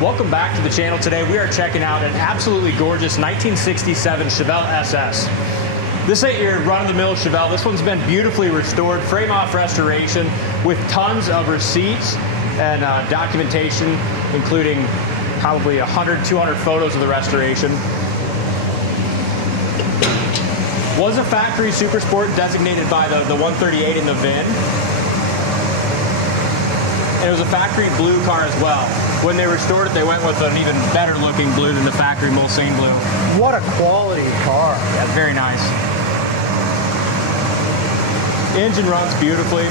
Welcome back to the channel. Today we are checking out an absolutely gorgeous 1967 Chevelle SS. This ain't your run-of-the-mill Chevelle. This one's been beautifully restored, frame-off restoration with tons of receipts and documentation, including probably 100, 200 photos of the restoration. Was a factory super sport designated by the 138 in the VIN. And it was a factory blue car as well. When they restored it, they went with an even better looking blue than the factory Mulsanne blue. What a quality car. Yeah, very nice. Engine runs beautifully.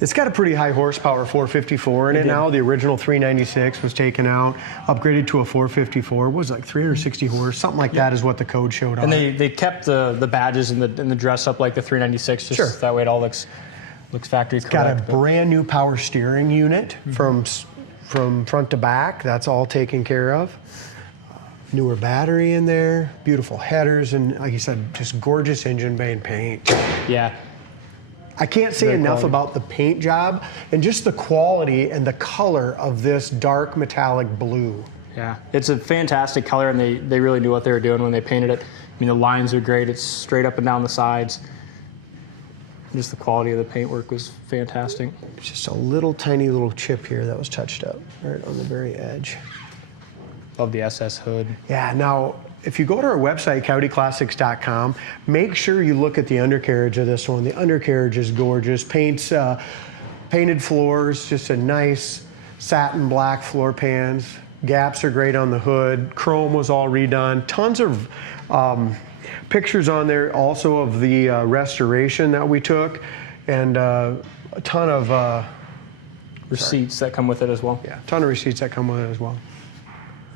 It's got a pretty high horsepower 454 in it now. The original 396 was taken out, upgraded to a 454. What was it, like 360 horse, something like that is what the code showed on. And they kept the badges and the dress up like the 396, just that way it all looks factory correct. Got a brand new power steering unit from front to back. That's all taken care of. Newer battery in there, beautiful headers, and like you said, just gorgeous engine bay and paint. Yeah. I can't say enough about the paint job and just the quality and the color of this dark metallic blue. Yeah, it's a fantastic color, and they really knew what they were doing when they painted it. I mean, the lines are great. It's straight up and down the sides. Just the quality of the paintwork was fantastic. Just a little tiny little chip here that was touched up right on the very edge. Love the SS hood. Yeah, now, if you go to our website, coyoteclassics.com, make sure you look at the undercarriage of this one. The undercarriage is gorgeous. Painted floors, just a nice satin black floor pans. Gaps are great on the hood. Chrome was all redone. Tons of pictures on there also of the restoration that we took, and a ton of receipts that come with it as well. Yeah, a ton of receipts that come with it as well.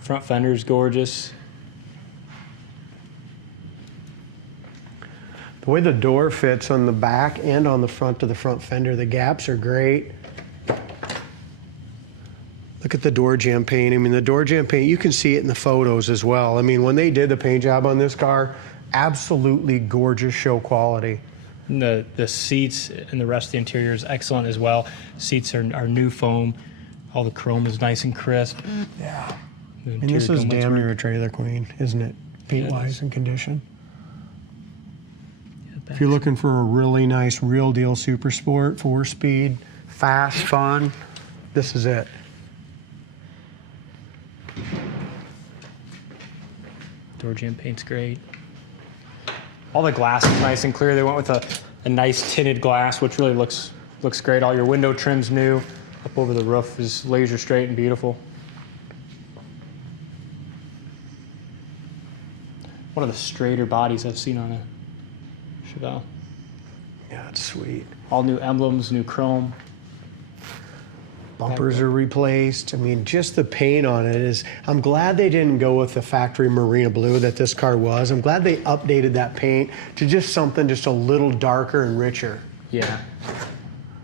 Front fender's gorgeous. The way the door fits on the back and on the front of the front fender, the gaps are great. Look at the door jamb paint. I mean, the door jamb paint, you can see it in the photos as well. I mean, when they did the paint job on this car, absolutely gorgeous show quality. And the seats and the rest of the interior is excellent as well. Seats are new foam. All the chrome is nice and crisp. Yeah. And this is damn near a trailer queen, isn't it? Paint-wise and condition. If you're looking for a really nice, real deal super sport, 4-speed, fast, fun, this is it. Door jamb paint's great. All the glass is nice and clear. They went with a nice tinted glass, which really looks great. All your window trim's new. Up over the roof is laser straight and beautiful. One of the straighter bodies I've seen on a Chevelle. Yeah, it's sweet. All new emblems, new chrome. Bumpers are replaced. I mean, just the paint on it is, I'm glad they didn't go with the factory Marina Blue that this car was. I'm glad they updated that paint to just something just a little darker and richer. Yeah.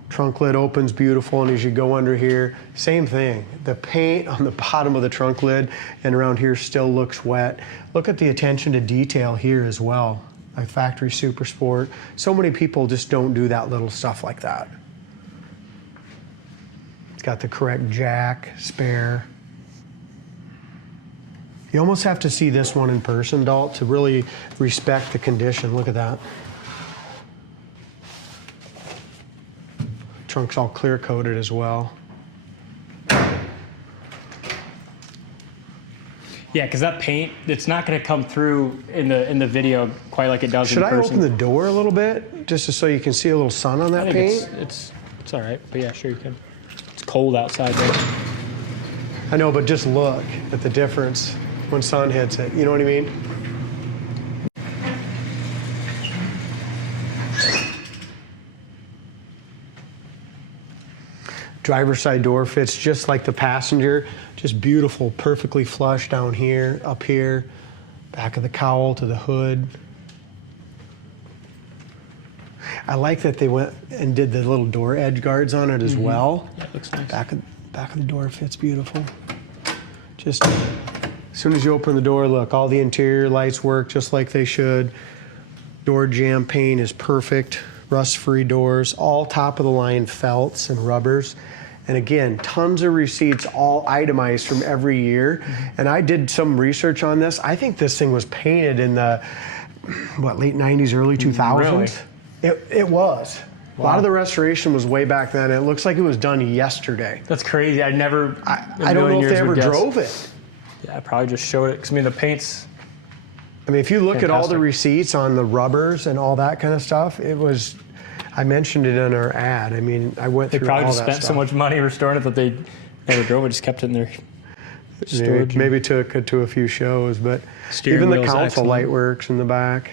Trunk lid opens beautiful, and as you go under here, same thing. The paint on the bottom of the trunk lid and around here still looks wet. Look at the attention to detail here as well. Like factory super sport. So many people just don't do that little stuff like that. It's got the correct jack, spare. You almost have to see this one in person, Dalt, to really respect the condition. Look at that. Trunk's all clear coated as well. Yeah, because that paint, it's not going to come through in the video quite like it does in person. Should I open the door a little bit, just so you can see a little sun on that paint? It's all right, but yeah, sure you can. It's cold outside there. I know, but just look at the difference when sun hits it. You know what I mean? Driver's side door fits just like the passenger. Just beautiful, perfectly flush down here, up here, back of the cowl to the hood. I like that they went and did the little door edge guards on it as well. Yeah, it looks nice. Back of the door fits beautiful. Just as soon as you open the door, look, all the interior lights work just like they should. Door jamb paint is perfect. rust-free doors, all top-of-the-line felts and rubbers. And again, tons of receipts, all itemized from every year. And I did some research on this. I think this thing was painted in the, late 90s, early 2000s? Really? It was. Wow. A lot of the restoration was way back then. It looks like it was done yesterday. That's crazy. I don't know if they ever drove it. Yeah, I probably just showed it, because I mean, the paint's, I mean, if you look at all the fantastic. receipts on the rubbers and all that kind of stuff, it was, I mentioned it in our ad. I mean, I went they through probably all just that spent stuff. so much money restoring it that they never drove it, just kept it in their Maybe, storage. maybe took it to a few shows, but Steering even the wheel's console excellent. light works in the back.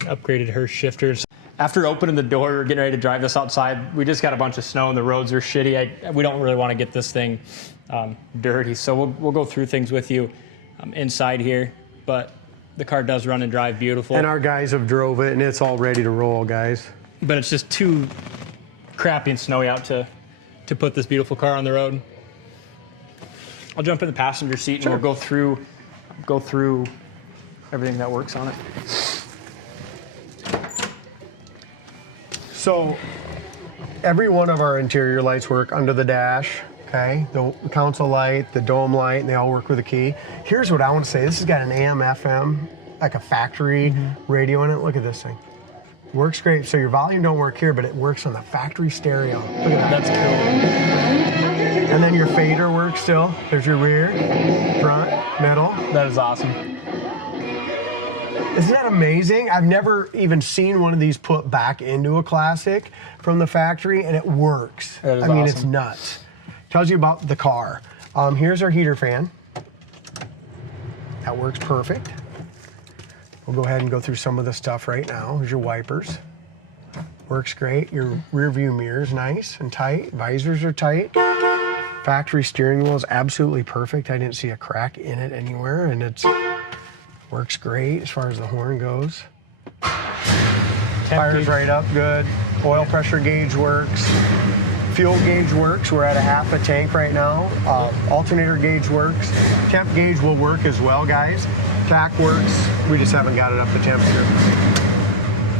Upgraded her shifters. After opening the door, getting ready to drive this outside, we just got a bunch of snow and the roads are shitty. We don't really want to get this thing dirty, so we'll go through things with you inside here, but the car does run and drive beautiful. And our guys have drove it, and it's all ready to roll, guys. But it's just too crappy and snowy out to put this beautiful car on the road. I'll jump in the passenger seat and we'll go through everything that works on it. So every one of our interior lights work under the dash, okay? The console light, the dome light, and they all work with a key. Here's what I want to say. This has got an AM, FM, like a factory radio in it. Look at this thing. Works great. So your volume don't work here, but it works on the factory stereo. Look at that. That's cool. And then your fader works still. There's your rear, front, middle. That is awesome. Isn't that amazing? I've never even seen one of these put back into a Classic from the factory, and it works. That is I mean, awesome. it's nuts. Tells you about the car. Here's our heater fan. That works perfect. We'll go ahead and go through some of the stuff right now. Here's your wipers. Works great. Your rear view mirror is nice and tight. Visors are tight. Factory steering wheel is absolutely perfect. I didn't see a crack in it anywhere, and it's works great as far as the horn goes. Fire's right up good. Oil pressure gauge works. Fuel gauge works. We're at a half a tank right now. Alternator gauge works. Temp gauge will work as well, guys. Tack works. We just haven't got it up to temperature.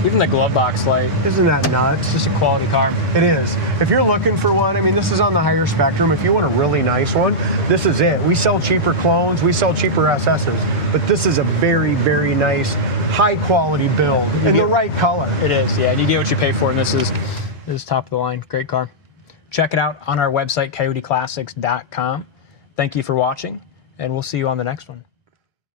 Even the glove box light, Isn't that nuts? just a quality car. It is. If you're looking for one, I mean, this is on the higher spectrum. If you want a really nice one, this is it. We sell cheaper clones, we sell cheaper SSs, but this is a very, very nice, high quality build in the right color. It is, yeah, and you get what you pay for, and this is top of the line. Great car. Check it out on our website, coyoteclassics.com. Thank you for watching, and we'll see you on the next one.